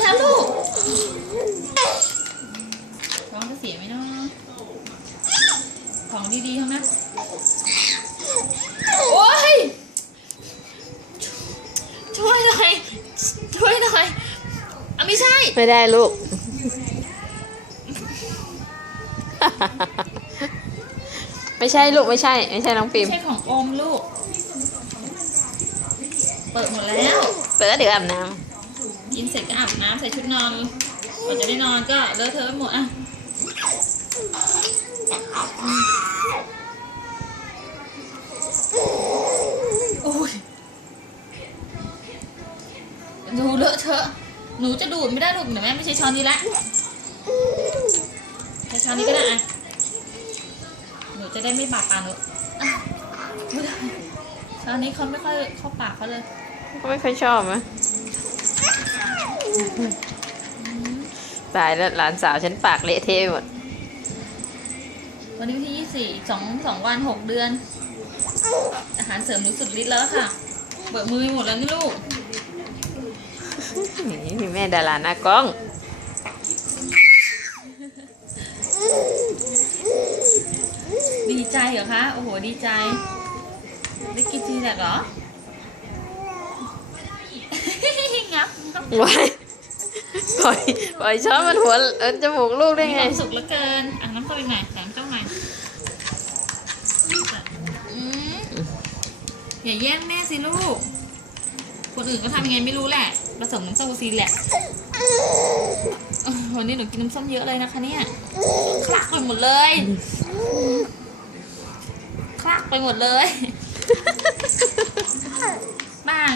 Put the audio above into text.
แล้วลูกท้องจะเสียไหมเนาะของดีๆทั้งนั้นโอ้ย ช่วยหน่อย ช่วยหน่อยอะไม่ใช่ ไม่ได้ลูก ไม่ใช่ลูกไม่ใช่ ไม่ใช่น้องปิไม่มใช่ของอมลูก เปิดหมดแล้ว เปิดแล้วเดี๋ยวอาบน้กิน เสร็จก็อาบน้ำใส่ชุดนอนก่อนจะได้นอนก็เลอะเทอะไปหมดอะโอ้ยดูเลอะเทอะ หนูจะดูดไม่ได้ลูกเดี๋ยวแม่ไม่ใช่ช้อนนี้ละใช้ช้อนนี้ก็ได้อะหนูจะได้ไม่บาดปากหนูอะไม่ได้ช้อนนี้เขาไม่ค่อยเข้าปากเขาเลยำก็ไม่ค่อยชอบนะ ตายแล้วหลานสาวฉันปากเละเทะไปหมด วันนี้วันที่ยี่สี่สองสองวันหกเดือน อาหารเสริมรู้สุดฤทธิ์แล้วค่ะ เบิกมือไปหมดแล้วนี่ลูก นี่มีแม่ดาราหน้ากล้อง ดีใจเหรอคะ โอ้โห ดีใจ ได้กินทีแหละเหรอ งับงับไว้ปล่อยปล่อยช้อนมันหัวเอิ้นจมูกลูกได้มีไง วามสุขเหลือเกิน อะน้ำเข้าไหน่อยแถมเจ้าหน่อยอืมอย่าแย่งแม่สิลูก คนอื่นก็ทำยังไงไม่รู้แหละ ผสมน้ำส้มกับซีแหละอ้าววันนี้หนูกินน้ำส้มเยอะเลยนะคะเนี่ย คลักไปหมดเลย คลักไปหมดเลย